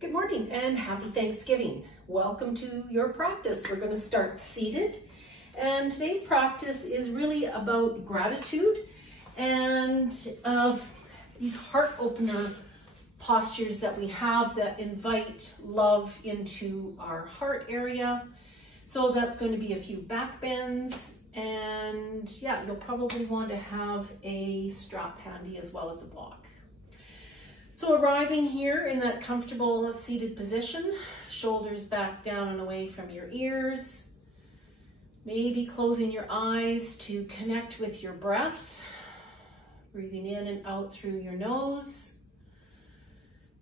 Good morning and happy Thanksgiving. Welcome to your practice. We're going to start seated, and today's practice is really about gratitude and these heart opener postures that we have that invite love into our heart area. So that's going to be a few back bends, and yeah, you'll probably want to have a strap handy as well as a block. So arriving here in that comfortable seated position, shoulders back down and away from your ears, maybe closing your eyes to connect with your breath, breathing in and out through your nose.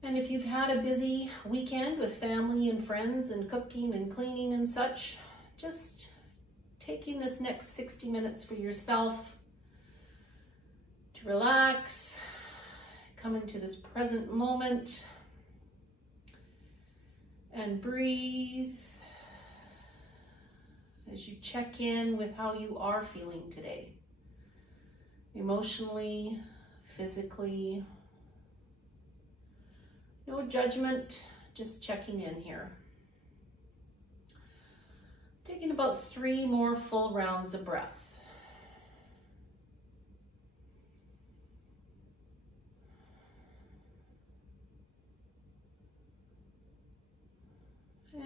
And if you've had a busy weekend with family and friends and cooking and cleaning and such, just taking this next 60 minutes for yourself to relax, come into this present moment and breathe as you check in with how you are feeling today, emotionally, physically. No judgment, just checking in here. Taking about 3 more full rounds of breath.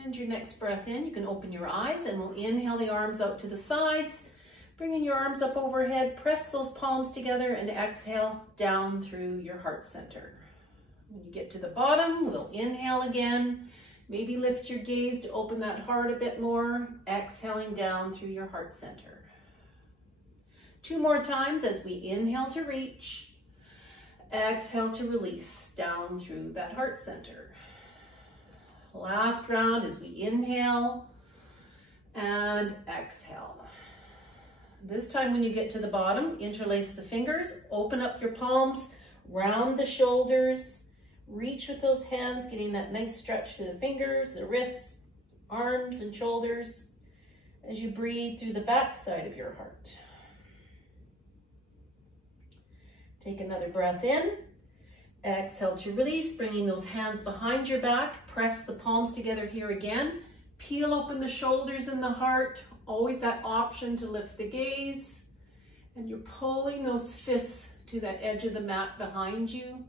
And your next breath in, you can open your eyes and we'll inhale the arms out to the sides, bringing your arms up overhead, press those palms together and exhale down through your heart center. When you get to the bottom, we'll inhale again, maybe lift your gaze to open that heart a bit more, exhaling down through your heart center. 2 more times as we inhale to reach, exhale to release down through that heart center. Last round as we inhale and exhale. This time when you get to the bottom, interlace the fingers, open up your palms, round the shoulders, reach with those hands, getting that nice stretch to the fingers, the wrists, arms and shoulders as you breathe through the back side of your heart. Take another breath in. Exhale to release, bringing those hands behind your back. Press the palms together here again. Peel open the shoulders and the heart. Always that option to lift the gaze. And you're pulling those fists to that edge of the mat behind you.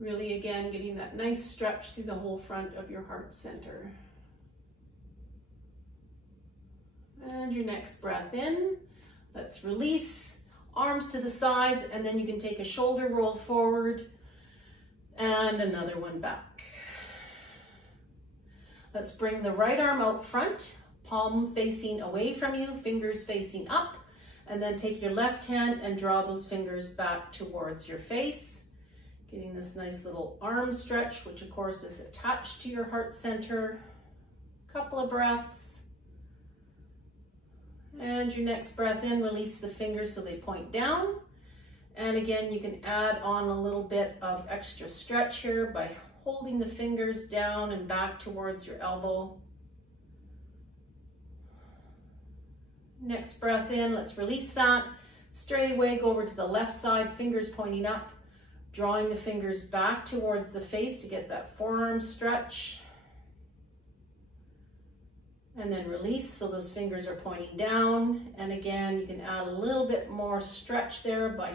Really, again, getting that nice stretch through the whole front of your heart center. And your next breath in. Let's release. Arms to the sides, and then you can take a shoulder roll forward. And another one back. Let's bring the right arm out front, palm facing away from you, fingers facing up, and then take your left hand and draw those fingers back towards your face, getting this nice little arm stretch, which of course is attached to your heart center. Couple of breaths. And your next breath in, release the fingers so they point down. And again, you can add on a little bit of extra stretch here by holding the fingers down and back towards your elbow. Next breath in, let's release that. Straight away, go over to the left side, fingers pointing up, drawing the fingers back towards the face to get that forearm stretch. And then release, so those fingers are pointing down. And again, you can add a little bit more stretch there by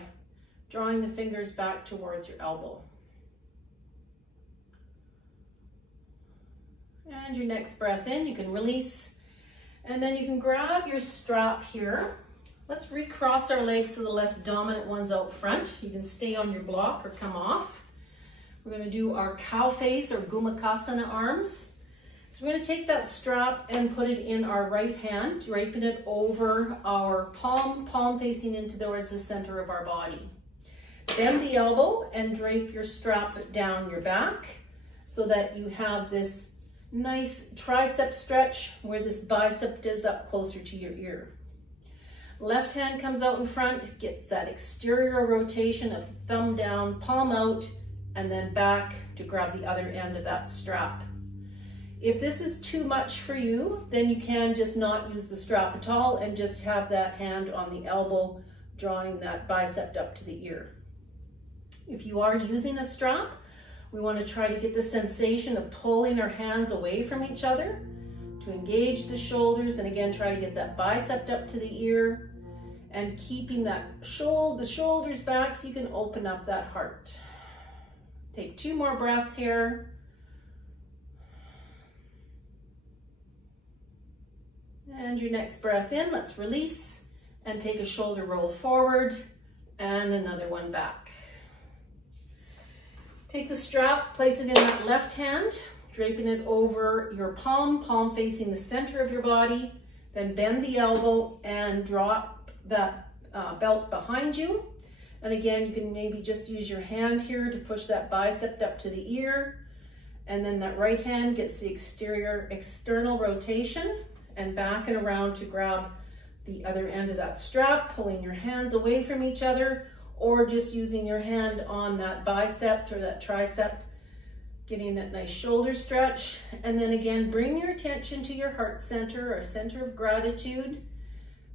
drawing the fingers back towards your elbow. And your next breath in, you can release, and then you can grab your strap here. Let's recross our legs so the less dominant one's out front. You can stay on your block or come off. We're going to do our cow face or Gomukhasana arms. So we're going to take that strap and put it in our right hand, draping it over our palm facing into towards the center of our body. Bend the elbow and drape your strap down your back so that you have this nice tricep stretch where this bicep is up closer to your ear. Left hand comes out in front, gets that exterior rotation of thumb down, palm out, and then back to grab the other end of that strap. If this is too much for you, then you can just not use the strap at all and just have that hand on the elbow, drawing that bicep up to the ear. If you are using a strap, We want to try to get the sensation of pulling our hands away from each other to engage the shoulders, and again, try to get that bicep up to the ear and keeping that the shoulders back so you can open up that heart. Take 2 more breaths here. And your next breath in, let's release and take a shoulder roll forward and another one back. Take the strap, place it in that left hand, draping it over your palm facing the center of your body, then bend the elbow and drop that belt behind you. And again, you can maybe just use your hand here to push that bicep up to the ear, and then that right hand gets the external rotation and back and around to grab the other end of that strap, pulling your hands away from each other, or just using your hand on that bicep or that tricep, getting that nice shoulder stretch. And then again, bring your attention to your heart center, or center of gratitude,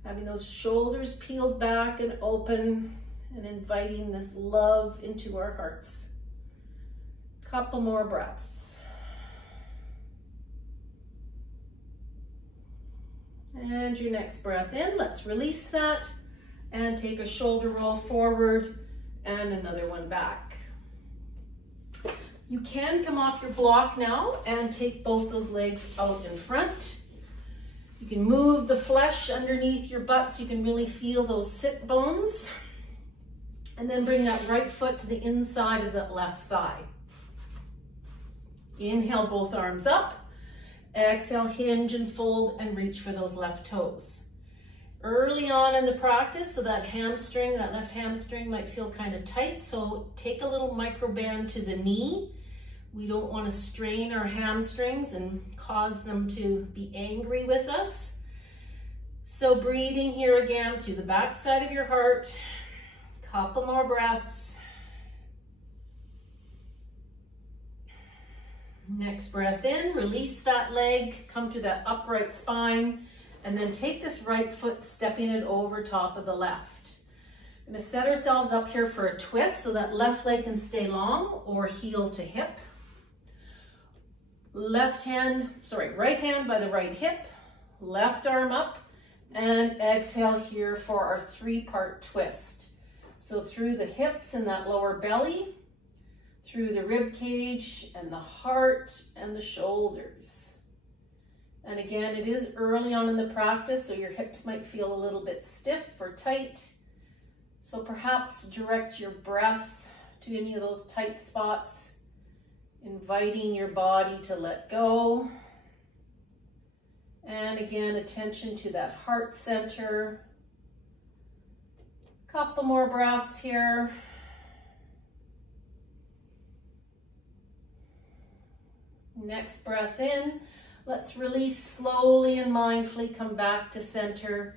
having those shoulders peeled back and open and inviting this love into our hearts. Couple more breaths. And your next breath in, let's release that and take a shoulder roll forward and another one back. You can come off your block now and take both those legs out in front. You can move the flesh underneath your butt so you can really feel those sit bones. And then bring that right foot to the inside of that left thigh. Inhale, both arms up. Exhale, hinge and fold and reach for those left toes. Early on in the practice, so that hamstring, that left hamstring might feel kind of tight, so take a little micro bend to the knee. We don't want to strain our hamstrings and cause them to be angry with us. So breathing here again through the back side of your heart. Couple more breaths. Next breath in, release that leg, come to that upright spine, and then take this right foot, stepping it over top of the left. We're going to set ourselves up here for a twist so that left leg can stay long, or heel to hip. Right hand by the right hip, left arm up, and exhale here for our 3-part twist. So through the hips and that lower belly, through the rib cage and the heart and the shoulders. And again, it is early on in the practice, so your hips might feel a little bit stiff or tight. So perhaps direct your breath to any of those tight spots, inviting your body to let go. And again, attention to that heart center. Couple more breaths here. Next breath in. Let's release slowly and mindfully, come back to center.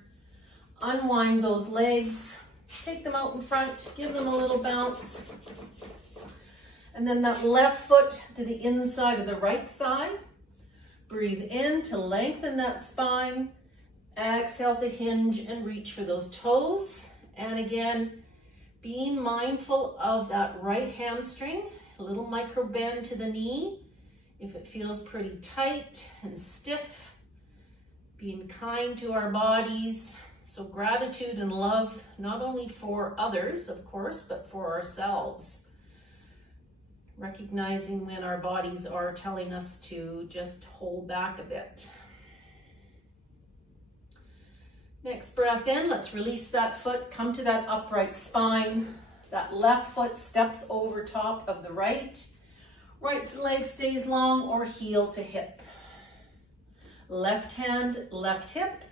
Unwind those legs. Take them out in front, give them a little bounce. And then that left foot to the inside of the right thigh. Breathe in to lengthen that spine. Exhale to hinge and reach for those toes. And again, being mindful of that right hamstring, a little micro bend to the knee. If it feels pretty tight and stiff, being kind to our bodies. So gratitude and love, not only for others, of course, but for ourselves. Recognizing when our bodies are telling us to just hold back a bit. Next breath in, let's release that foot, come to that upright spine. That left foot steps over top of the right. Right leg stays long, or heel to hip. Left hand, left hip.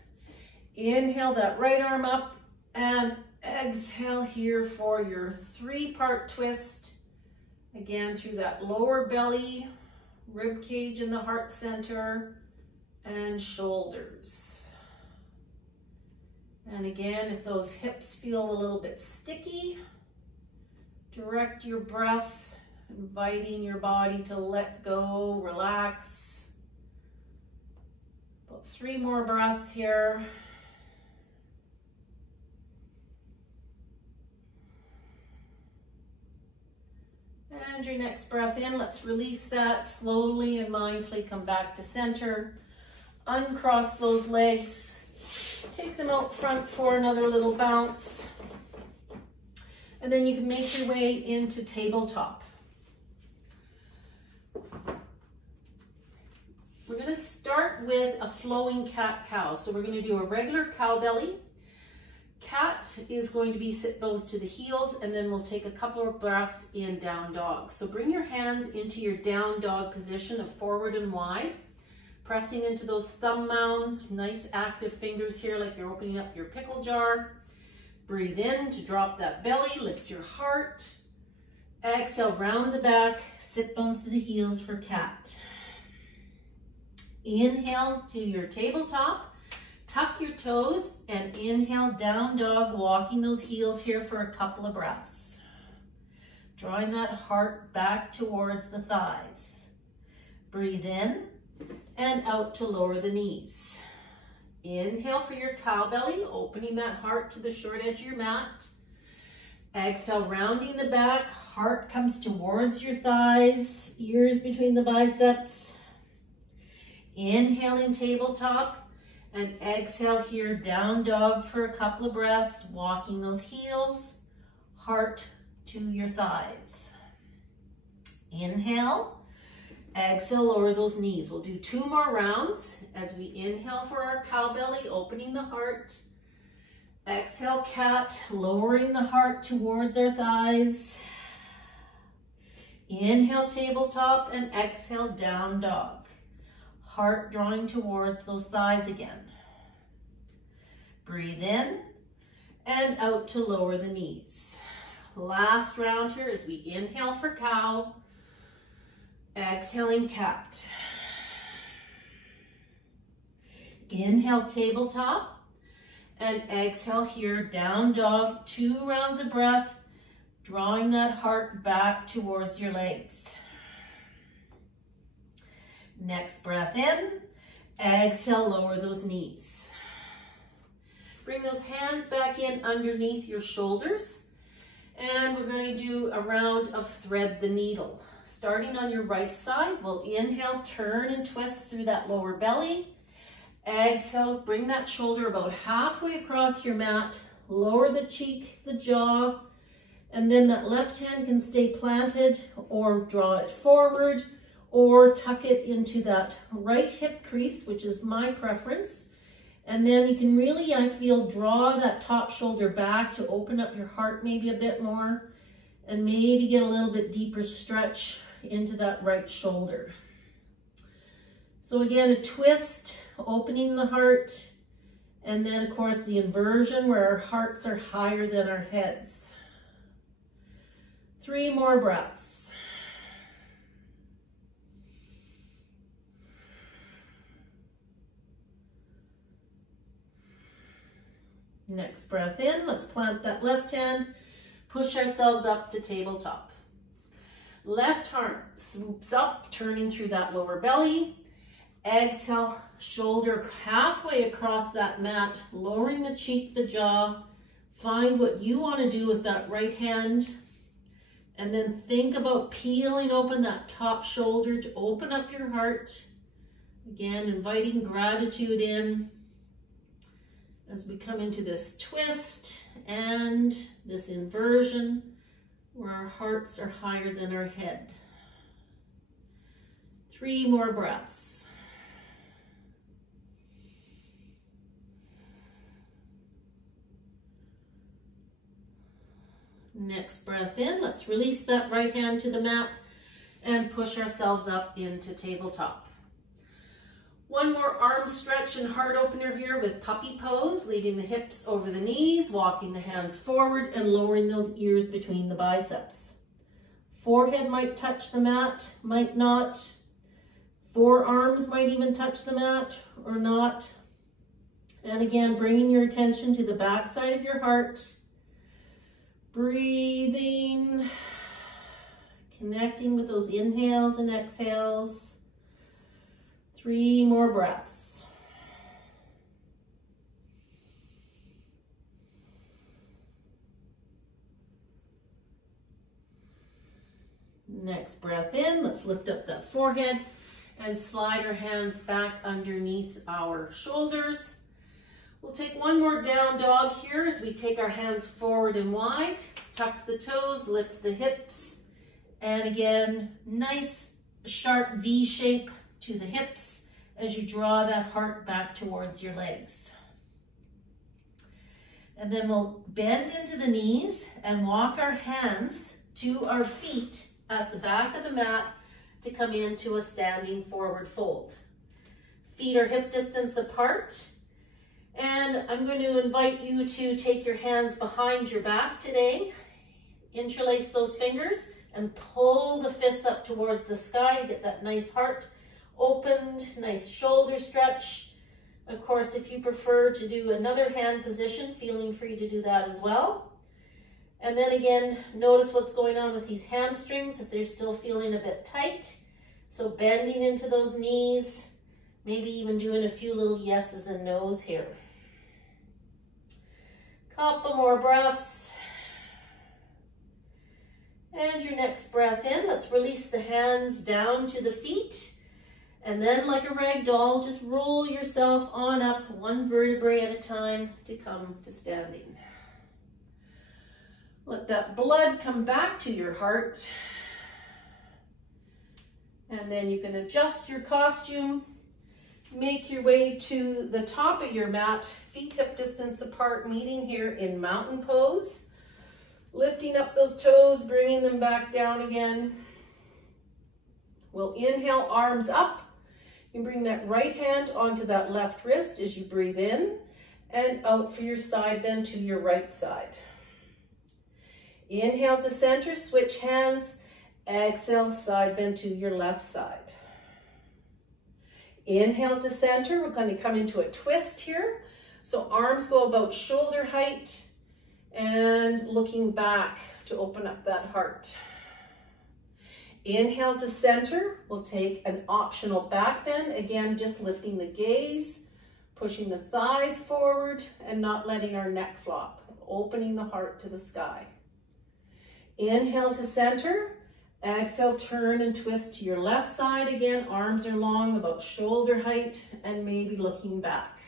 Inhale that right arm up and exhale here for your 3-part twist. Again, through that lower belly, rib cage in the heart center, and shoulders. And again, if those hips feel a little bit sticky, direct your breath, inviting your body to let go, relax. About 3 more breaths here. And your next breath in, let's release that slowly and mindfully. Come back to center. Uncross those legs. Take them out front for another little bounce. And then you can make your way into tabletop. We're going to start with a flowing cat-cow. So we're going to do a regular cow belly. Cat is going to be sit bones to the heels, and then we'll take a couple of breaths in down dog. So bring your hands into your down dog position of forward and wide, pressing into those thumb mounds, nice active fingers here like you're opening up your pickle jar. Breathe in to drop that belly, lift your heart. Exhale, round the back, sit bones to the heels for cat. Inhale to your tabletop, tuck your toes, and inhale, down dog, walking those heels here for a couple of breaths. Drawing that heart back towards the thighs. Breathe in and out to lower the knees. Inhale for your cow belly, opening that heart to the short edge of your mat. Exhale, rounding the back, heart comes towards your thighs, ears between the biceps. Inhale in tabletop, and exhale here, down dog for a couple of breaths, walking those heels, heart to your thighs. Inhale, exhale, lower those knees. We'll do 2 more rounds as we inhale for our cow belly, opening the heart. Exhale, cat, lowering the heart towards our thighs. Inhale, tabletop, and exhale, down dog. Heart drawing towards those thighs again. Breathe in and out to lower the knees. Last round here as we inhale for cow, exhaling cat. Inhale, tabletop, and exhale here, down dog. 2 rounds of breath, drawing that heart back towards your legs. Next breath in, exhale, lower those knees. Bring those hands back in underneath your shoulders, and we're going to do a round of thread the needle. Starting on your right side, we'll inhale, turn and twist through that lower belly. Exhale, bring that shoulder about halfway across your mat, lower the cheek, the jaw, and then that left hand can stay planted or draw it forward, or tuck it into that right hip crease, which is my preference. And then you can really, I feel, draw that top shoulder back to open up your heart maybe a bit more, and maybe get a little bit deeper stretch into that right shoulder. So again, a twist, opening the heart, and then of course the inversion where our hearts are higher than our heads. 3 more breaths. Next breath in, let's plant that left hand, push ourselves up to tabletop. Left arm swoops up, turning through that lower belly. Exhale, shoulder halfway across that mat, lowering the cheek, the jaw. Find what you want to do with that right hand. And then think about peeling open that top shoulder to open up your heart. Again, inviting gratitude in as we come into this twist and this inversion where our hearts are higher than our head. 3 more breaths. Next breath in, let's release that right hand to the mat and push ourselves up into tabletop. 1 more arm stretch and heart opener here with puppy pose, leaving the hips over the knees, walking the hands forward and lowering those ears between the biceps. Forehead might touch the mat, might not. Forearms might even touch the mat or not. And again, bringing your attention to the back side of your heart. Breathing, connecting with those inhales and exhales. 3 more breaths. Next breath in, let's lift up that forehead and slide our hands back underneath our shoulders. We'll take one more down dog here as we take our hands forward and wide, tuck the toes, lift the hips, and again, nice sharp V shape to the hips as you draw that heart back towards your legs. And then we'll bend into the knees and walk our hands to our feet at the back of the mat to come into a standing forward fold. Feet are hip distance apart. And I'm going to invite you to take your hands behind your back today. Interlace those fingers and pull the fists up towards the sky to get that nice heart opened, nice shoulder stretch. Of course, if you prefer to do another hand position, feeling free to do that as well. And then again, notice what's going on with these hamstrings, if they're still feeling a bit tight. So bending into those knees, maybe even doing a few little yeses and nos here. Couple more breaths. And your next breath in, let's release the hands down to the feet. And then like a rag doll, just roll yourself on up one vertebrae at a time to come to standing. Let that blood come back to your heart. And then you can adjust your costume. Make your way to the top of your mat, feet hip distance apart, meeting here in mountain pose. Lifting up those toes, bringing them back down again. We'll inhale, arms up. You bring that right hand onto that left wrist as you breathe in and out for your side bend to your right side. Inhale to center, switch hands. Exhale, side bend to your left side. Inhale to center, we're going to come into a twist here. So arms go about shoulder height and looking back to open up that heart. Inhale to center, we'll take an optional back bend. Again, just lifting the gaze, pushing the thighs forward and not letting our neck flop, opening the heart to the sky. Inhale to center, exhale, turn and twist to your left side. Again, arms are long, about shoulder height and maybe looking back.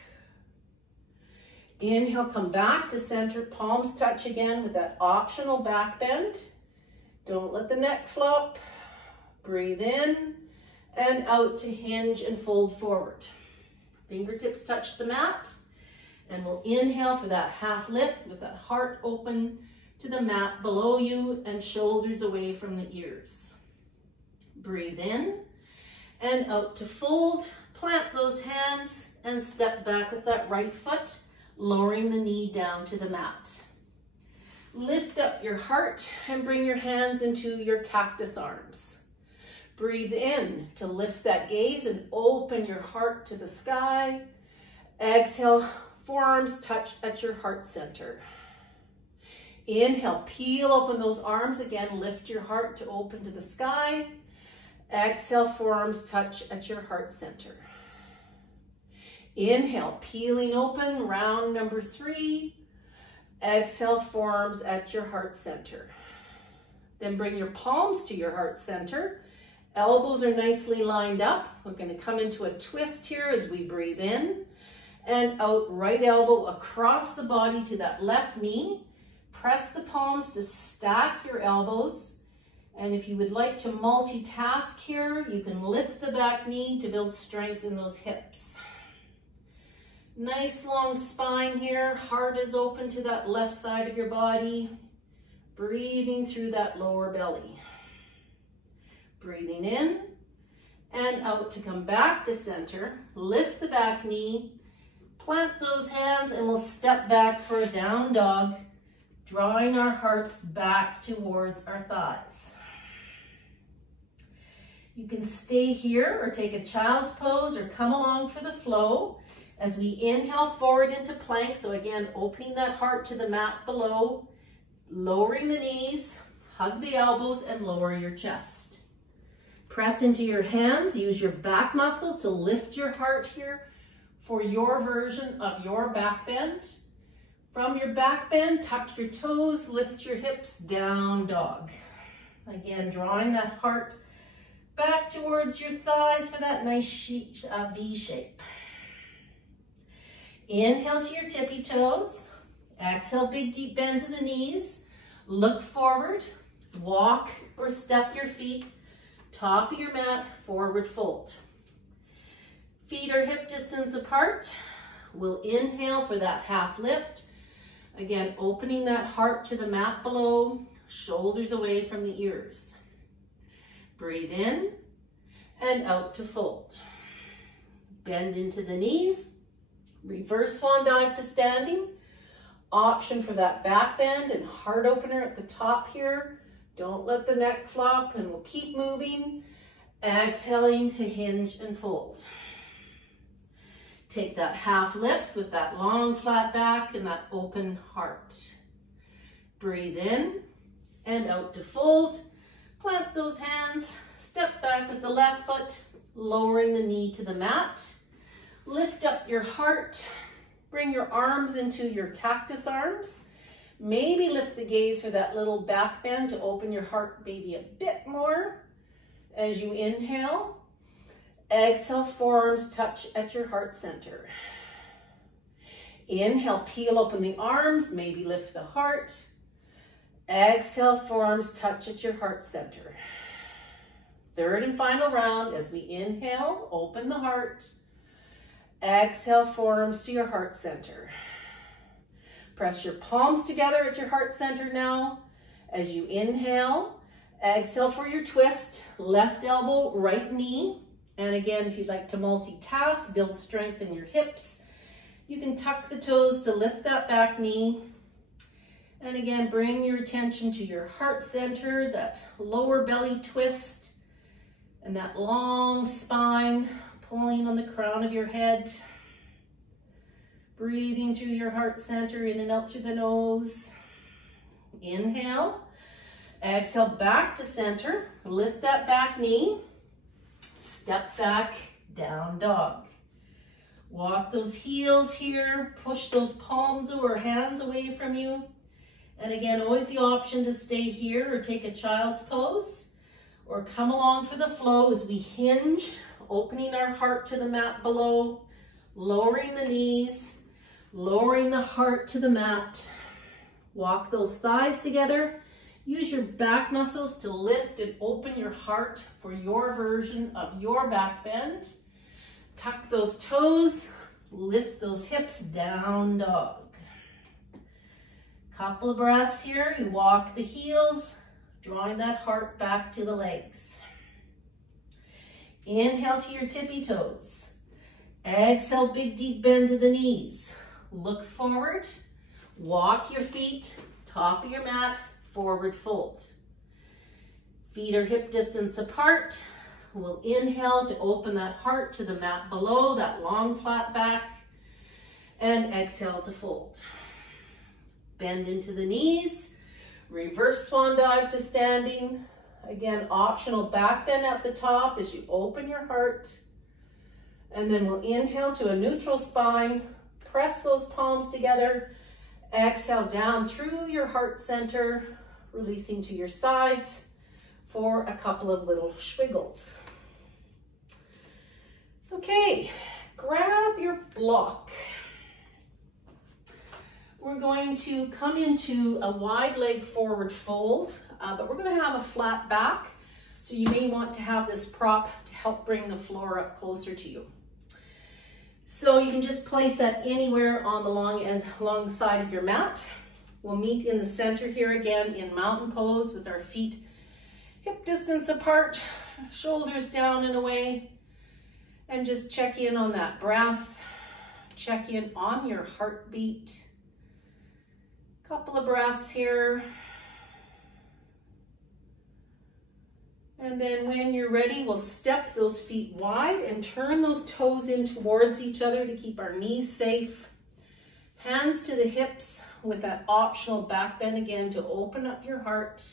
Inhale, come back to center, palms touch again with that optional back bend. Don't let the neck flop. Breathe in and out to hinge and fold forward. Fingertips touch the mat. And we'll inhale for that half lift with that heart open to the mat below you and shoulders away from the ears. Breathe in and out to fold. Plant those hands and step back with that right foot, lowering the knee down to the mat. Lift up your heart and bring your hands into your cactus arms. Breathe in to lift that gaze and open your heart to the sky. Exhale, forearms touch at your heart center. Inhale, peel open those arms again, lift your heart to open to the sky. Exhale, forearms touch at your heart center. Inhale, peeling open, round number 3. Exhale, forearms at your heart center. Then bring your palms to your heart center. Elbows are nicely lined up. We're going to come into a twist here as we breathe in and out, right elbow across the body to that left knee. Press the palms to stack your elbows. And if you would like to multitask here, you can lift the back knee to build strength in those hips. Nice long spine here. Heart is open to that left side of your body. Breathing through that lower belly. Breathing in and out to come back to center. Lift the back knee. Plant those hands and we'll step back for a down dog, drawing our hearts back towards our thighs. You can stay here or take a child's pose or come along for the flow as we inhale forward into plank. So again, opening that heart to the mat below, lowering the knees, hug the elbows and lower your chest. Press into your hands, use your back muscles to lift your heart here for your version of your back bend. From your back bend, tuck your toes, lift your hips, down dog. Again, drawing that heart back towards your thighs for that nice V shape. Inhale to your tippy toes. Exhale, big deep bend to the knees. Look forward. Walk or step your feet. Top of your mat, forward fold. Feet are hip distance apart. We'll inhale for that half lift. Again, opening that heart to the mat below, shoulders away from the ears. Breathe in and out to fold. Bend into the knees. Reverse swan dive to standing. Option for that back bend and heart opener at the top here. Don't let the neck flop, and we'll keep moving. Exhaling to hinge and fold. Take that half lift with that long flat back and that open heart. Breathe in and out to fold. Plant those hands. Step back with the left foot, lowering the knee to the mat. Lift up your heart. Bring your arms into your cactus arms. Maybe lift the gaze for that little back bend to open your heart maybe a bit more as you inhale. Exhale, forearms touch at your heart center. Inhale, peel open the arms, maybe lift the heart. Exhale, forearms touch at your heart center. Third and final round as we inhale, open the heart. Exhale, forearms to your heart center. Press your palms together at your heart center now. As you inhale, exhale for your twist, left elbow, right knee. And again, if you'd like to multitask, build strength in your hips, you can tuck the toes to lift that back knee. And again, bring your attention to your heart center, that lower belly twist, and that long spine pulling on the crown of your head. Breathing through your heart center, in and out through the nose. Inhale. Exhale, back to center. Lift that back knee. Step back, down dog. Walk those heels here. Push those palms or hands away from you. And again, always the option to stay here or take a child's pose. Or come along for the flow as we hinge, opening our heart to the mat below, lowering the knees, lowering the heart to the mat. Walk those thighs together. Use your back muscles to lift and open your heart for your version of your back bend. Tuck those toes, lift those hips, down dog. Couple of breaths here. You walk the heels, drawing that heart back to the legs. Inhale to your tippy toes. Exhale, big deep bend to the knees. Look forward, walk your feet, top of your mat, forward fold. Feet are hip distance apart. We'll inhale to open that heart to the mat below, that long flat back, and exhale to fold. Bend into the knees, reverse swan dive to standing. Again, optional back bend at the top as you open your heart. And then we'll inhale to a neutral spine. Press those palms together. Exhale down through your heart center, releasing to your sides for a couple of little swiggles. Okay, grab your block. We're going to come into a wide leg forward fold, but we're going to have a flat back. So you may want to have this prop to help bring the floor up closer to you. So you can just place that anywhere on the long side of your mat. We'll meet in the center here again in mountain pose with our feet hip distance apart, shoulders down and away, and just check in on that breath. Check in on your heartbeat. Couple of breaths here. And then when you're ready, we'll step those feet wide and turn those toes in towards each other to keep our knees safe. Hands to the hips with that optional back bend again to open up your heart.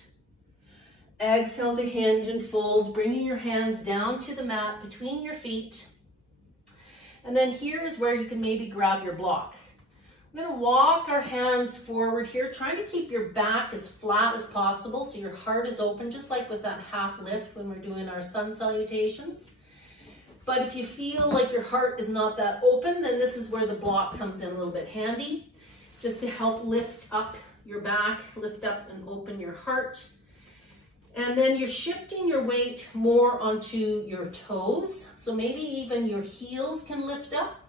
Exhale to hinge and fold, bringing your hands down to the mat between your feet. And then here is where you can maybe grab your block. We're going to walk our hands forward here, trying to keep your back as flat as possible so your heart is open, just like with that half lift when we're doing our sun salutations. But if you feel like your heart is not that open, then this is where the block comes in a little bit handy, just to help lift up your back, lift up and open your heart. And then you're shifting your weight more onto your toes. So maybe even your heels can lift up.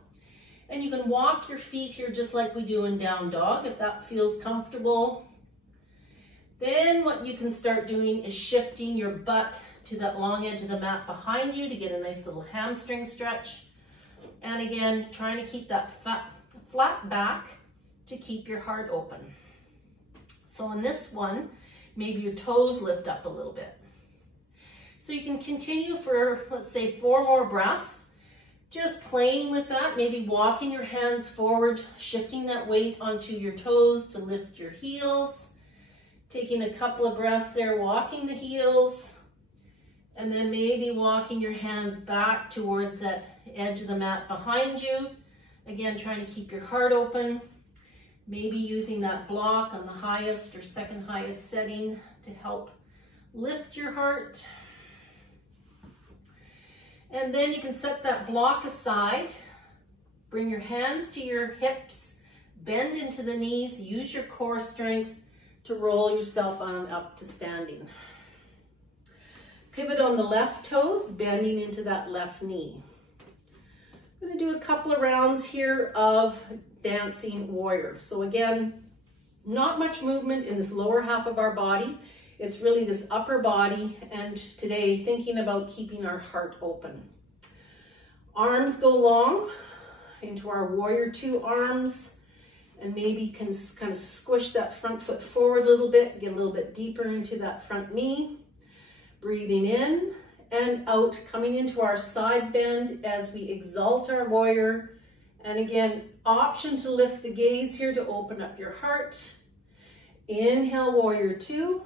And you can walk your feet here just like we do in down dog if that feels comfortable. Then what you can start doing is shifting your butt to that long edge of the mat behind you to get a nice little hamstring stretch. And again, trying to keep that flat back to keep your heart open. So in this one, maybe your toes lift up a little bit. So you can continue for, let's say, 4 more breaths. Just playing with that, maybe walking your hands forward, shifting that weight onto your toes to lift your heels. Taking a couple of breaths there, walking the heels. And then maybe walking your hands back towards that edge of the mat behind you. Again, trying to keep your heart open. Maybe using that block on the highest or second highest setting to help lift your heart. And then you can set that block aside. Bring your hands to your hips, bend into the knees, use your core strength to roll yourself on up to standing. Pivot on the left toes, bending into that left knee. I'm going to do a couple of rounds here of dancing warrior. So again, not much movement in this lower half of our body. It's really this upper body, and today thinking about keeping our heart open. Arms go long into our warrior 2 arms, and maybe you can kind of squish that front foot forward a little bit, get a little bit deeper into that front knee. Breathing in and out, coming into our side bend as we exalt our warrior. And again, option to lift the gaze here to open up your heart. Inhale, warrior 2.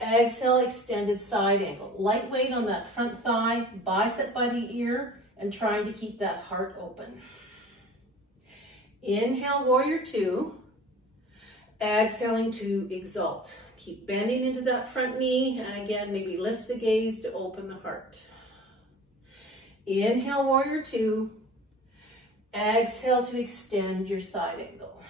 Exhale, extended side angle. Light weight on that front thigh, bicep by the ear, and trying to keep that heart open. Inhale, warrior 2. Exhaling to exalt. Keep bending into that front knee, and again, maybe lift the gaze to open the heart. Inhale, warrior 2. Exhale to extend your side angle.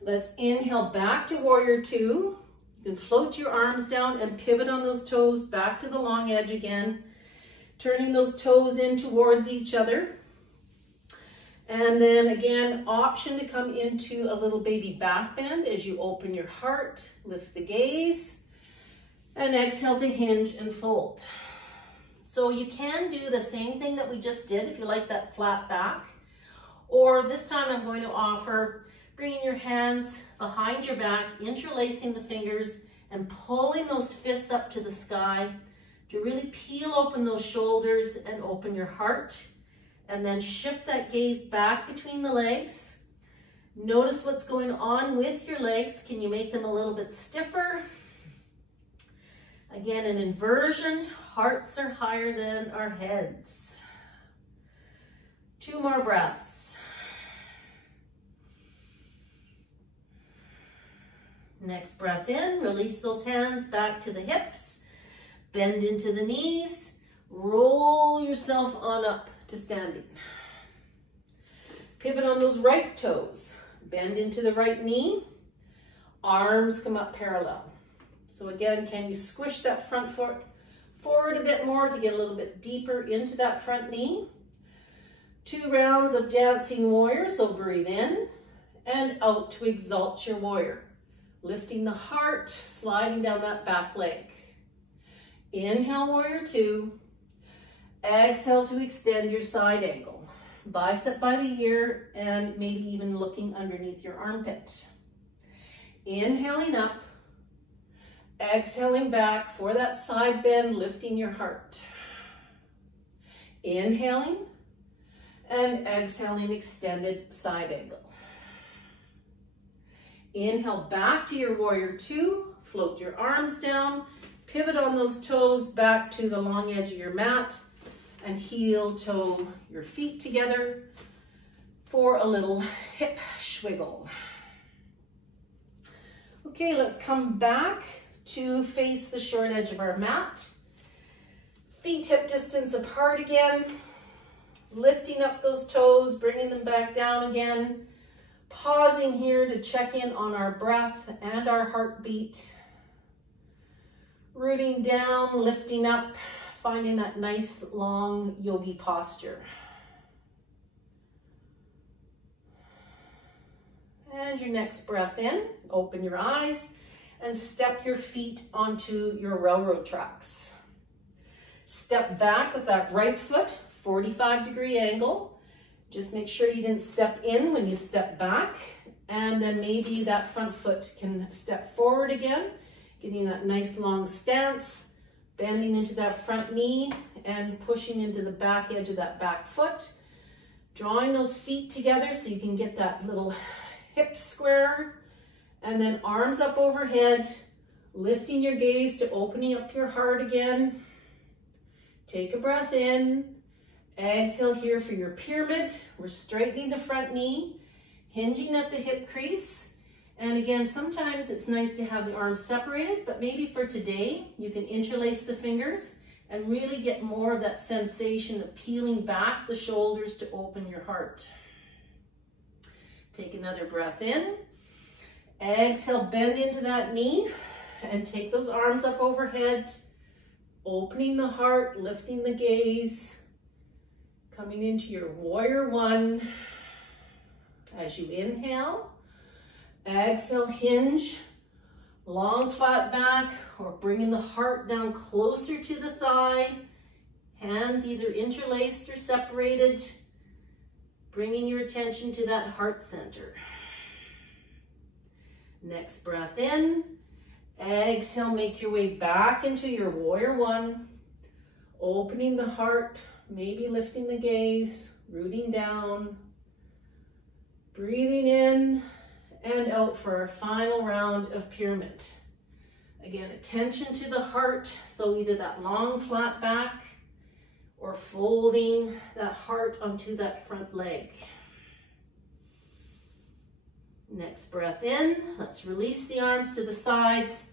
Let's inhale back to warrior 2. You can float your arms down and pivot on those toes back to the long edge again, turning those toes in towards each other. And then again, option to come into a little baby back bend as you open your heart, lift the gaze, and exhale to hinge and fold. So you can do the same thing that we just did if you like that flat back. Or this time I'm going to offer bringing your hands behind your back, interlacing the fingers, and pulling those fists up to the sky to really peel open those shoulders and open your heart. And then shift that gaze back between the legs. Notice what's going on with your legs. Can you make them a little bit stiffer? Again, an inversion. Hearts are higher than our heads. 2 more breaths. Next breath in, release those hands back to the hips. Bend into the knees. Roll yourself on up to standing. Pivot on those right toes. Bend into the right knee. Arms come up parallel. So again, can you squish that front foot forward a bit more to get a little bit deeper into that front knee? 2 rounds of dancing warrior. So breathe in and out to exalt your warrior. Lifting the heart, sliding down that back leg. Inhale, warrior 2. Exhale to extend your side angle. Bicep by the ear, and maybe even looking underneath your armpit. Inhaling up. Exhaling back for that side bend, lifting your heart. Inhaling and exhaling, extended side angle. Inhale back to your warrior 2. Float your arms down. Pivot on those toes back to the long edge of your mat. And heel toe your feet together. for a little hip swiggle. Okay, let's come back to face the short edge of our mat. Feet hip distance apart again. Lifting up those toes, bringing them back down again. Pausing here to check in on our breath and our heartbeat. Rooting down, lifting up, finding that nice long yogi posture. And your next breath in, open your eyes and step your feet onto your railroad tracks. Step back with that right foot, 45-degree angle. Just make sure you didn't step in when you step back, and then maybe that front foot can step forward again, getting that nice long stance, bending into that front knee and pushing into the back edge of that back foot. Drawing those feet together so you can get that little hip square, and then arms up overhead, lifting your gaze to opening up your heart again. Take a breath in. Exhale here for your pyramid. We're straightening the front knee, hinging at the hip crease. And again, sometimes it's nice to have the arms separated, but maybe for today, you can interlace the fingers and really get more of that sensation of peeling back the shoulders to open your heart. Take another breath in. Exhale, bend into that knee and take those arms up overhead, opening the heart, lifting the gaze. Coming into your warrior one. As you inhale, exhale, hinge, long flat back, or bringing the heart down closer to the thigh. Hands either interlaced or separated. Bringing your attention to that heart center. Next breath in. Exhale, make your way back into your warrior one. Opening the heart. Maybe lifting the gaze, rooting down, breathing in and out for our final round of pyramid. Again, attention to the heart, so either that long flat back or folding that heart onto that front leg. Next breath in, let's release the arms to the sides.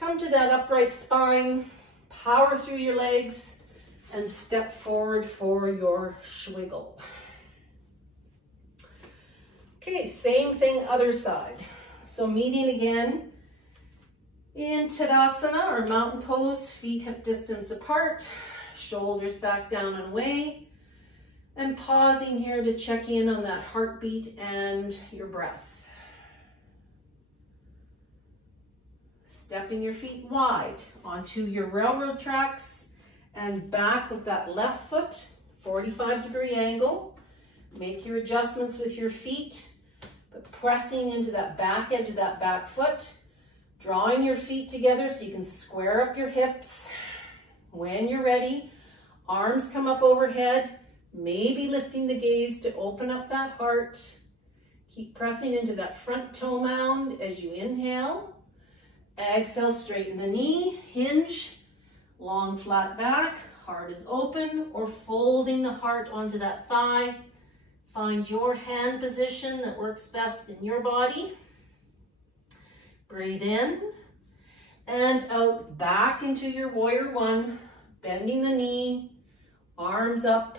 Come to that upright spine, power through your legs, and step forward for your swiggle. Okay, same thing, other side. So meeting again in Tadasana or mountain pose, feet hip distance apart, shoulders back down and away, and pausing here to check in on that heartbeat and your breath. Stepping your feet wide onto your railroad tracks, and back with that left foot, 45-degree angle. Make your adjustments with your feet, but pressing into that back edge of that back foot, drawing your feet together so you can square up your hips. When you're ready, arms come up overhead, maybe lifting the gaze to open up that heart. Keep pressing into that front toe mound as you inhale. Exhale, straighten the knee, hinge. Long flat back, heart is open, or folding the heart onto that thigh. Find your hand position that works best in your body. Breathe in and out, back into your warrior one, bending the knee, arms up,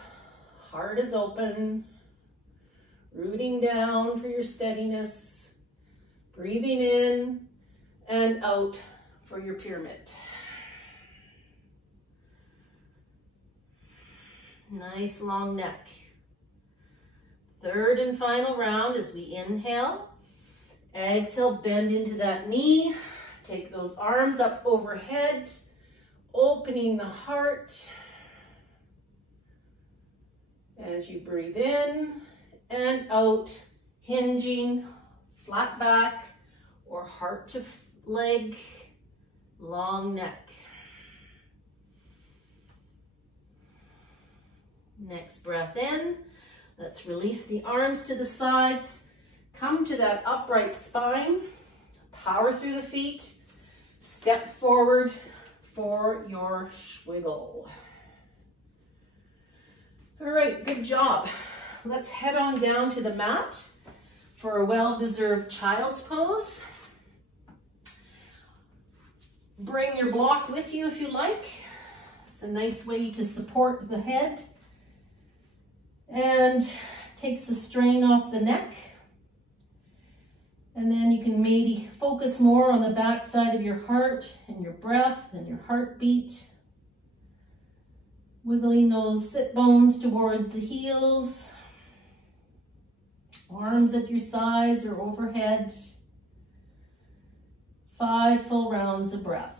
heart is open, rooting down for your steadiness, breathing in and out for your pyramid. Nice long neck. Third and final round as we inhale. Exhale, bend into that knee. Take those arms up overhead, opening the heart. As you breathe in and out, hinging, flat back or heart to leg, long neck. Next breath in, let's release the arms to the sides, come to that upright spine, power through the feet, step forward for your swiggle. All right, good job. let's head on down to the mat for a well-deserved child's pose. Bring your block with you if you like. It's a nice way to support the head and takes the strain off the neck. And then you can maybe focus more on the back side of your heart and your breath and your heartbeat. Wiggling those sit bones towards the heels. Arms at your sides or overhead. 5 full rounds of breath.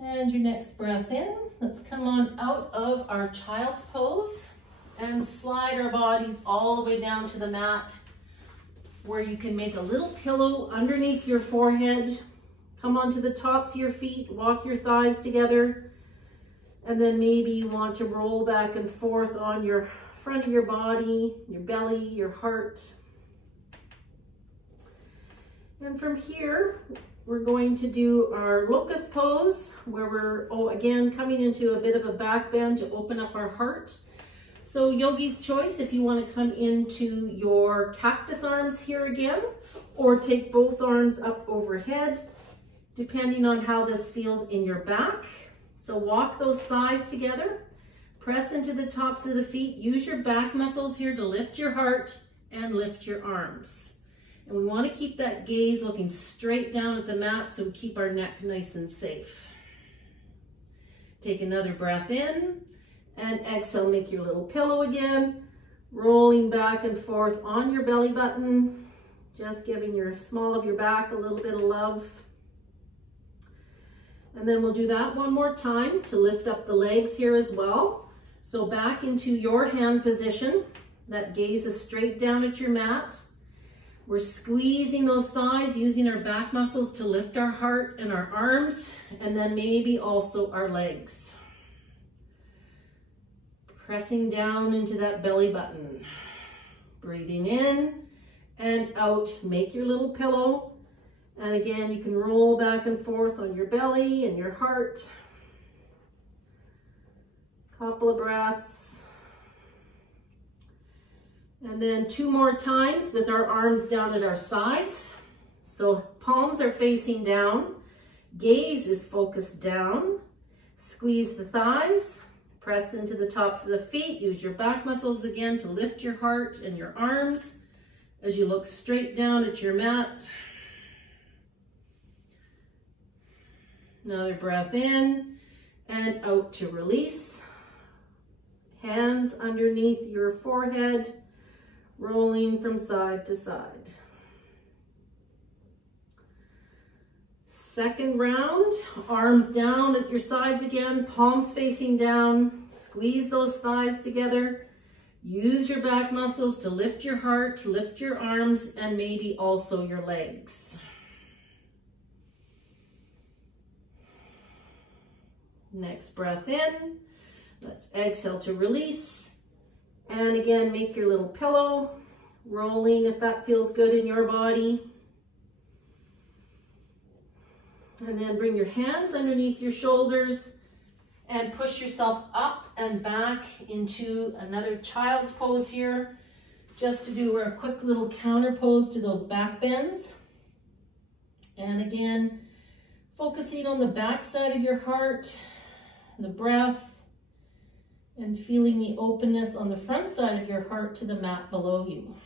And your next breath in. Let's come on out of our child's pose and slide our bodies all the way down to the mat, where you can make a little pillow underneath your forehead. Come onto the tops of your feet, walk your thighs together, and then maybe you want to roll back and forth on your front of your body, your belly, your heart. And from here, we're going to do our locust pose, where we're, again, coming into a bit of a back bend to open up our heart. So yogi's choice, if you want to come into your cactus arms here again, or take both arms up overhead, depending on how this feels in your back. So walk those thighs together, press into the tops of the feet, use your back muscles here to lift your heart and lift your arms. And we want to keep that gaze looking straight down at the mat so we keep our neck nice and safe. Take another breath in and exhale, make your little pillow again, rolling back and forth on your belly button, just giving your small of your back a little bit of love. And then we'll do that one more time to lift up the legs here as well. So back into your hand position, that gaze is straight down at your mat. We're squeezing those thighs, using our back muscles to lift our heart and our arms, and then maybe also our legs. Pressing down into that belly button. Breathing in and out, make your little pillow. And again, you can roll back and forth on your belly and your heart. Couple of breaths. And then 2 more times with our arms down at our sides. So palms are facing down, gaze is focused down, squeeze the thighs, press into the tops of the feet, use your back muscles again to lift your heart and your arms as you look straight down at your mat. Another breath in and out to release. Hands underneath your forehead, rolling from side to side. Second round, arms down at your sides again, palms facing down, squeeze those thighs together, use your back muscles to lift your heart, lift your arms, and maybe also your legs. Next breath in, let's exhale to release. And again, make your little pillow, rolling if that feels good in your body. And then bring your hands underneath your shoulders and push yourself up and back into another child's pose here, just to do a quick little counter pose to those back bends. And again, focusing on the back side of your heart, the breath, and feeling the openness on the front side of your heart to the mat below you.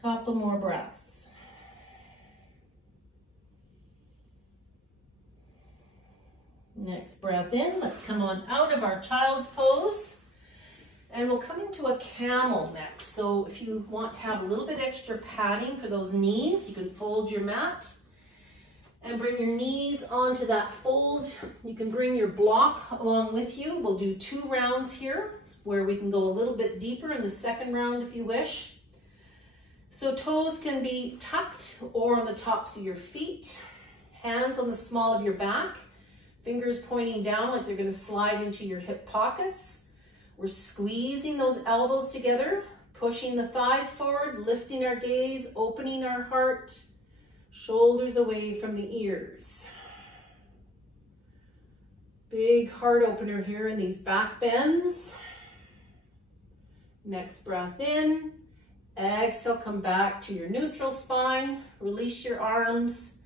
Couple more breaths. Next breath in, let's come on out of our child's pose. And we'll come into a camel next. So if you want to have a little bit extra padding for those knees, you can fold your mat and bring your knees onto that fold. You can bring your block along with you. We'll do 2 rounds here, where we can go a little bit deeper in the second round if you wish. So toes can be tucked or on the tops of your feet, hands on the small of your back, fingers pointing down like they're going to slide into your hip pockets. We're squeezing those elbows together, pushing the thighs forward, lifting our gaze, opening our heart, shoulders away from the ears. Big heart opener here in these back bends. Next breath in. Exhale, come back to your neutral spine. Release your arms.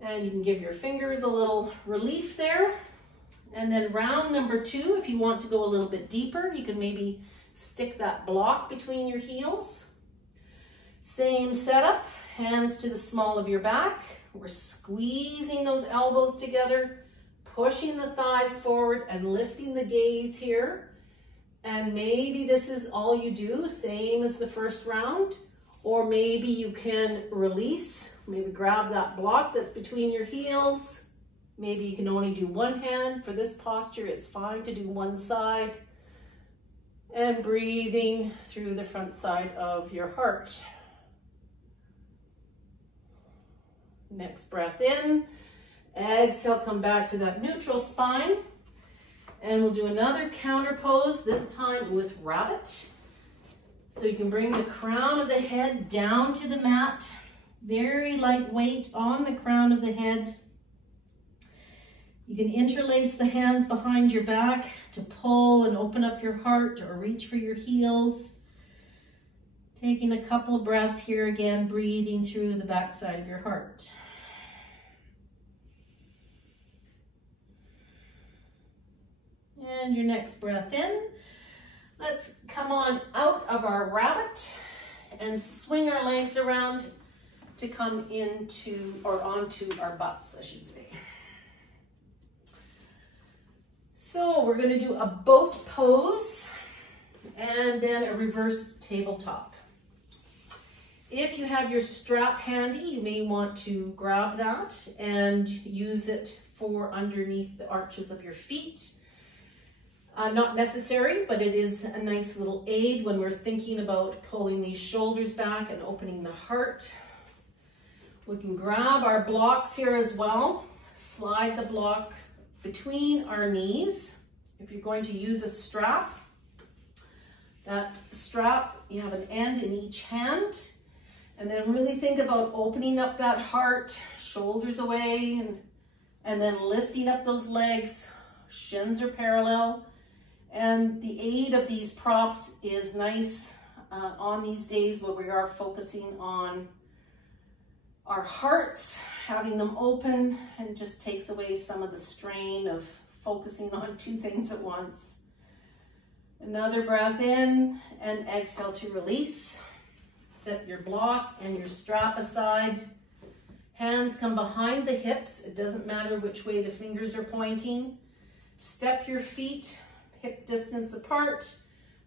And you can give your fingers a little relief there. And then round number 2, if you want to go a little bit deeper, you can maybe stick that block between your heels. Same setup, hands to the small of your back. We're squeezing those elbows together, pushing the thighs forward and lifting the gaze here. And maybe this is all you do, same as the first round, or maybe you can release, maybe grab that block that's between your heels. Maybe you can only do one hand. For this posture, it's fine to do one side. And breathing through the front side of your heart. Next breath in. Exhale, come back to that neutral spine. And we'll do another counter pose, this time with rabbit. So you can bring the crown of the head down to the mat. Very light weight on the crown of the head. You can interlace the hands behind your back to pull and open up your heart or reach for your heels. Taking a couple of breaths here again, breathing through the backside of your heart. And your next breath in. Let's come on out of our rabbit and swing our legs around to come into or onto our butts, I should say. So we're going to do a boat pose and then a reverse tabletop. If you have your strap handy, you may want to grab that and use it for underneath the arches of your feet. Not necessary, but it is a nice little aid when we're thinking about pulling these shoulders back and opening the heart. We can grab our blocks here as well. Slide the blocks between our knees. If you're going to use a strap, that strap, you have an end in each hand. And then really think about opening up that heart, shoulders away, and then lifting up those legs. Shins are parallel. And the aid of these props is nice on these days where we are focusing on our hearts, having them open, and just takes away some of the strain of focusing on 2 things at once. Another breath in and exhale to release. Set your block and your strap aside. Hands come behind the hips. It doesn't matter which way the fingers are pointing. Step your feet hip distance apart.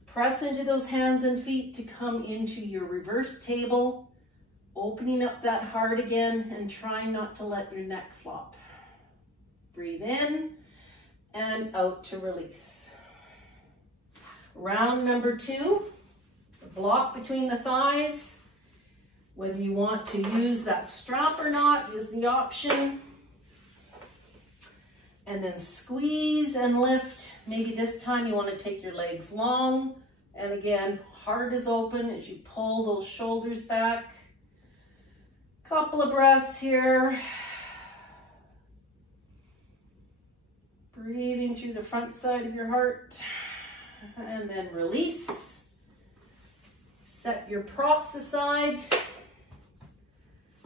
Press into those hands and feet to come into your reverse table. Opening up that heart again and trying not to let your neck flop. Breathe in and out to release. Round number 2, the block between the thighs. Whether you want to use that strap or not is the option. And then squeeze and lift. Maybe this time you want to take your legs long. And again, heart is open as you pull those shoulders back. Couple of breaths here. Breathing through the front side of your heart. And then release. Set your props aside.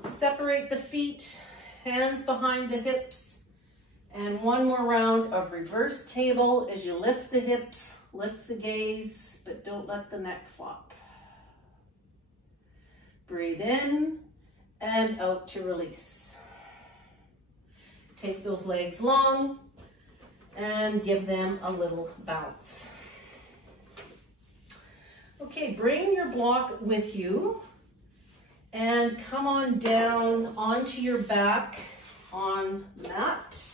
Separate the feet, hands behind the hips. And one more round of reverse table as you lift the hips, lift the gaze, but don't let the neck flop. Breathe in and out to release. Take those legs long and give them a little bounce. Okay, bring your block with you and come on down onto your back on the mat.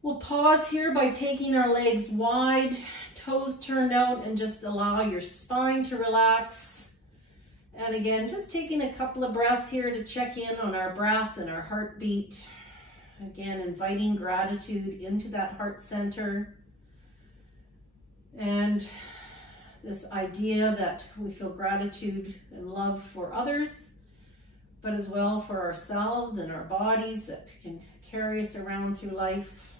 We'll pause here by taking our legs wide, toes turned out, and just allow your spine to relax. And again, just taking a couple of breaths here to check in on our breath and our heartbeat. Again, inviting gratitude into that heart center. And this idea that we feel gratitude and love for others, but as well for ourselves and our bodies that can carry us around through life.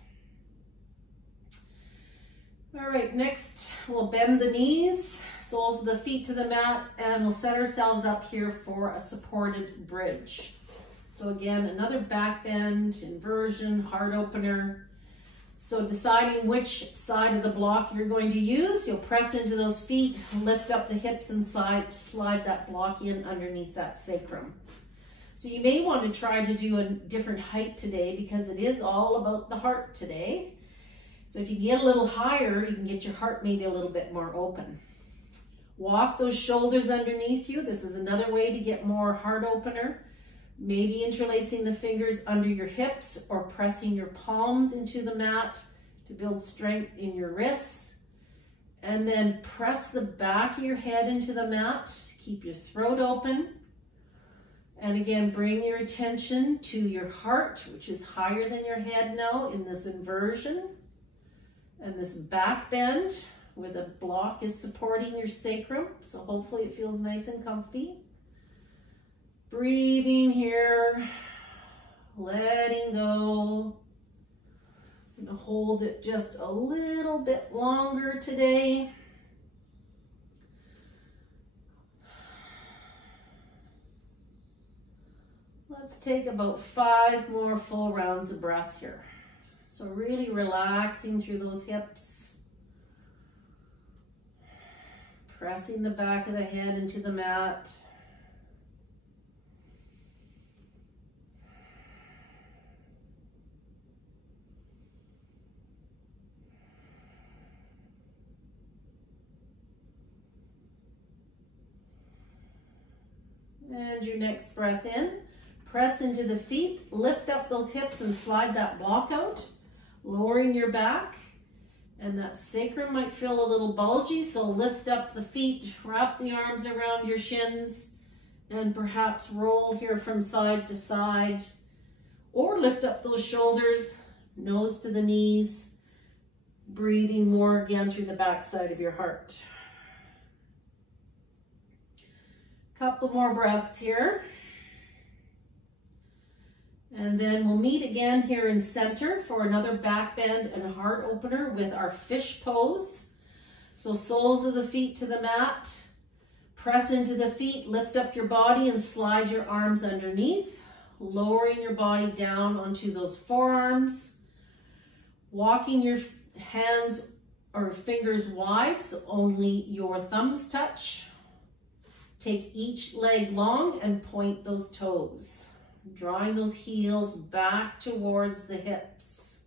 All right, next we'll bend the knees, soles of the feet to the mat, and we'll set ourselves up here for a supported bridge. So again, another back bend, inversion, heart opener. So deciding which side of the block you're going to use, you'll press into those feet, lift up the hips and slide that block in underneath that sacrum. So you may want to try to do a different height today because it is all about the heart today. So if you get a little higher, you can get your heart maybe a little bit more open. Walk those shoulders underneath you. This is another way to get more heart opener. Maybe interlacing the fingers under your hips or pressing your palms into the mat to build strength in your wrists. And then press the back of your head into the mat. Keep your throat open. And again, bring your attention to your heart, which is higher than your head now in this inversion. And this back bend where the block is supporting your sacrum. So hopefully it feels nice and comfy. Breathing here, letting go. I'm going to hold it just a little bit longer today. Let's take about 5 more full rounds of breath here. So really relaxing through those hips. Pressing the back of the head into the mat. And your next breath in. Press into the feet, lift up those hips and slide that block out, lowering your back. And that sacrum might feel a little bulgy, so lift up the feet, wrap the arms around your shins, and perhaps roll here from side to side. Or lift up those shoulders, nose to the knees, breathing more again through the back side of your heart. Couple more breaths here. And then we'll meet again here in center for another back bend and a heart opener with our fish pose. So soles of the feet to the mat, press into the feet, lift up your body and slide your arms underneath, lowering your body down onto those forearms, walking your hands or fingers wide so only your thumbs touch. Take each leg long and point those toes. Drawing those heels back towards the hips.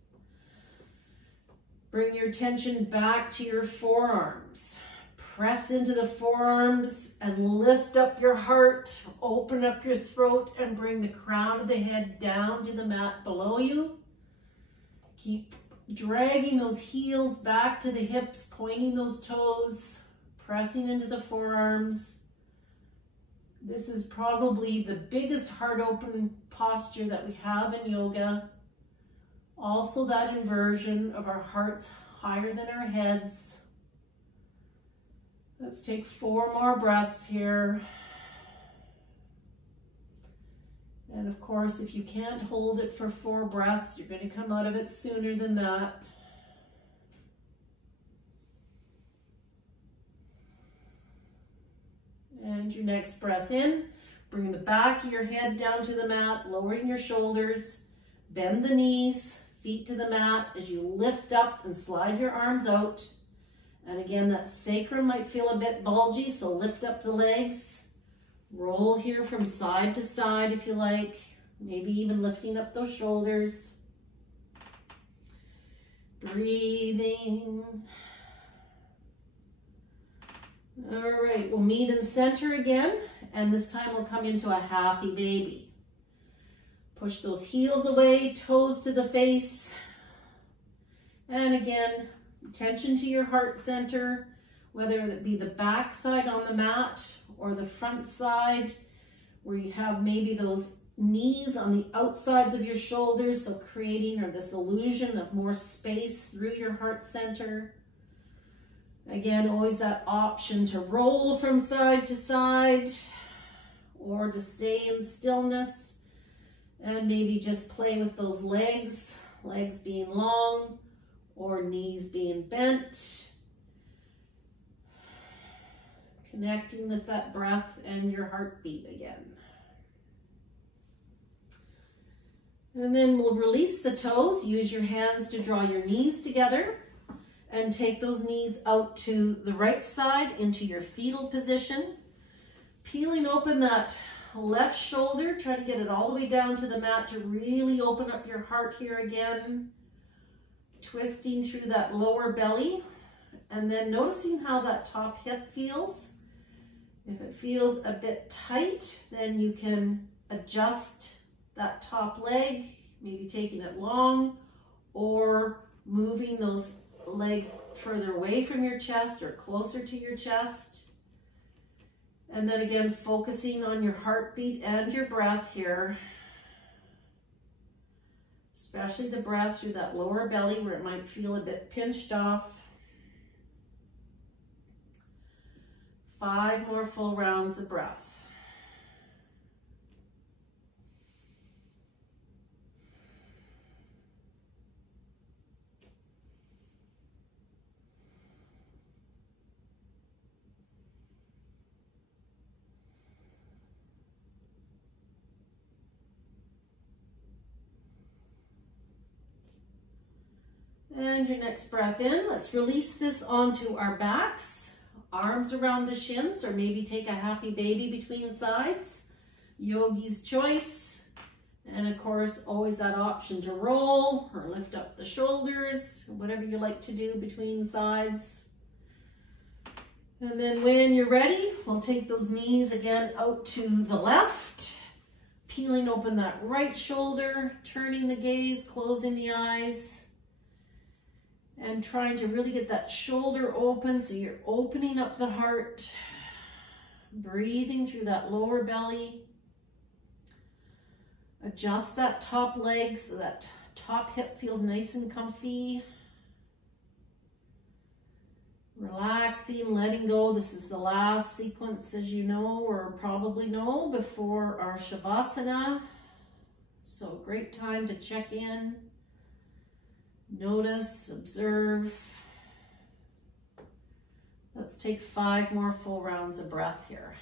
Bring your attention back to your forearms. Press into the forearms and lift up your heart. Open up your throat and bring the crown of the head down to the mat below you. Keep dragging those heels back to the hips, pointing those toes, pressing into the forearms. This is probably the biggest heart open posture that we have in yoga. Also that inversion of our hearts higher than our heads. Let's take 4 more breaths here. And of course, if you can't hold it for 4 breaths, you're going to come out of it sooner than that. And your next breath in, bring the back of your head down to the mat, lowering your shoulders, bend the knees, feet to the mat as you lift up and slide your arms out. And again, that sacrum might feel a bit bulgy, so lift up the legs. Roll here from side to side if you like, maybe even lifting up those shoulders. Breathing. All right, we'll meet in center again, and this time we'll come into a happy baby. Push those heels away, toes to the face. And again, attention to your heart center. whether it be the back side on the mat or the front side, where you have maybe those knees on the outsides of your shoulders, so creating or this illusion of more space through your heart center. Again, always that option to roll from side to side or to stay in stillness and maybe just play with those legs being long or knees being bent. Connecting with that breath and your heartbeat again. And then we'll release the toes. Use your hands to draw your knees together and take those knees out to the right side into your fetal position. Peeling open that left shoulder. Try to get it all the way down to the mat to really open up your heart here again. Twisting through that lower belly. And then noticing how that top hip feels. If it feels a bit tight, then you can adjust that top leg, maybe taking it long or moving those legs further away from your chest or closer to your chest. And then again, focusing on your heartbeat and your breath here, especially the breath through that lower belly where it might feel a bit pinched off. 5 more full rounds of breath. And your next breath in, let's release this onto our backs, arms around the shins, or maybe take a happy baby between sides, yogi's choice. And of course, always that option to roll or lift up the shoulders, whatever you like to do between sides. And then when you're ready, we'll take those knees again out to the left, peeling open that right shoulder, turning the gaze, closing the eyes. And trying to really get that shoulder open so you're opening up the heart, breathing through that lower belly. Adjust that top leg so that top hip feels nice and comfy. Relaxing, letting go. This is the last sequence, as you know, or probably know, before our Shavasana. So great time to check in. Notice, observe. Let's take 5 more full rounds of breath here.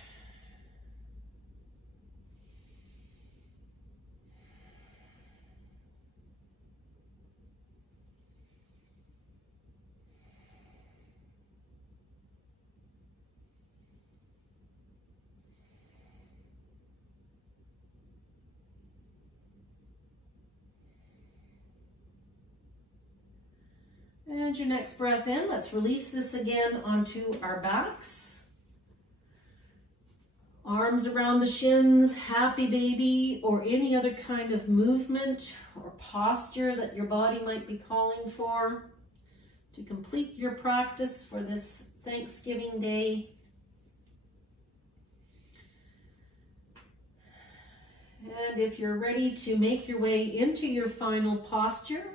And your next breath in, let's release this again onto our backs. Arms around the shins, happy baby, or any other kind of movement or posture that your body might be calling for to complete your practice for this Thanksgiving Day. And if you're ready to make your way into your final posture,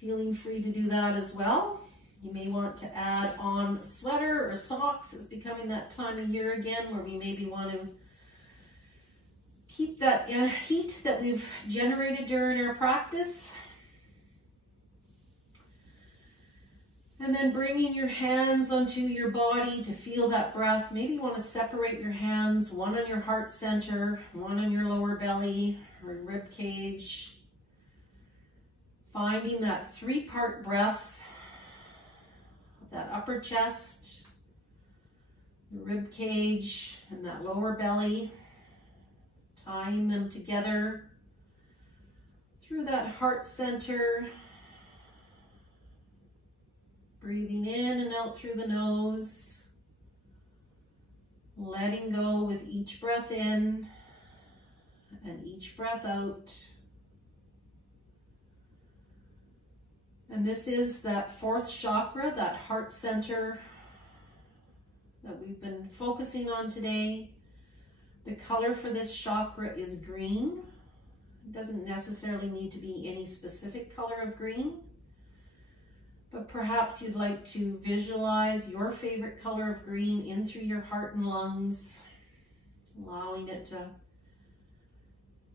feeling free to do that as well. You may want to add on a sweater or socks. It's becoming that time of year again where we maybe want to keep that heat that we've generated during our practice. And then bringing your hands onto your body to feel that breath. Maybe you want to separate your hands, one on your heart center, one on your lower belly or rib cage. Finding that 3-part breath, that upper chest, the rib cage, and that lower belly, tying them together through that heart center, breathing in and out through the nose, letting go with each breath in and each breath out. And this is that 4th chakra, that heart center, that we've been focusing on today. The color for this chakra is green. It doesn't necessarily need to be any specific color of green, but perhaps you'd like to visualize your favorite color of green in through your heart and lungs, allowing it to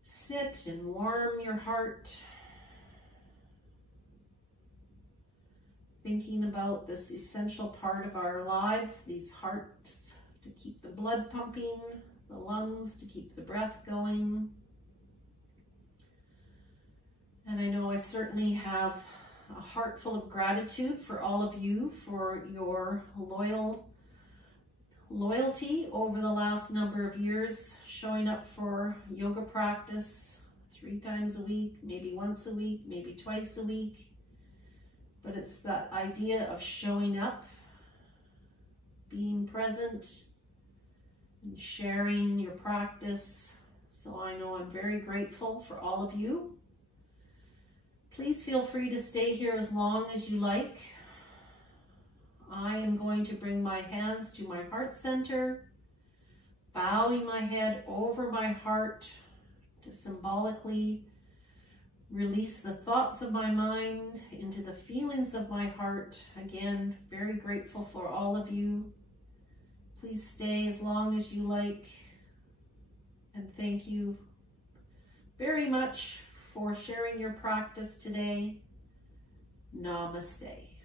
sit and warm your heart. Thinking about this essential part of our lives, these hearts to keep the blood pumping, the lungs to keep the breath going. And I know I certainly have a heart full of gratitude for all of you for your loyalty over the last number of years, showing up for yoga practice 3 times a week, maybe once a week, maybe twice a week. But it's that idea of showing up, being present, and sharing your practice. So I know I'm very grateful for all of you. Please feel free to stay here as long as you like. I am going to bring my hands to my heart center, bowing my head over my heart to symbolically release the thoughts of my mind into the feelings of my heart. Again, very grateful for all of you. Please stay as long as you like. And thank you very much for sharing your practice today. Namaste.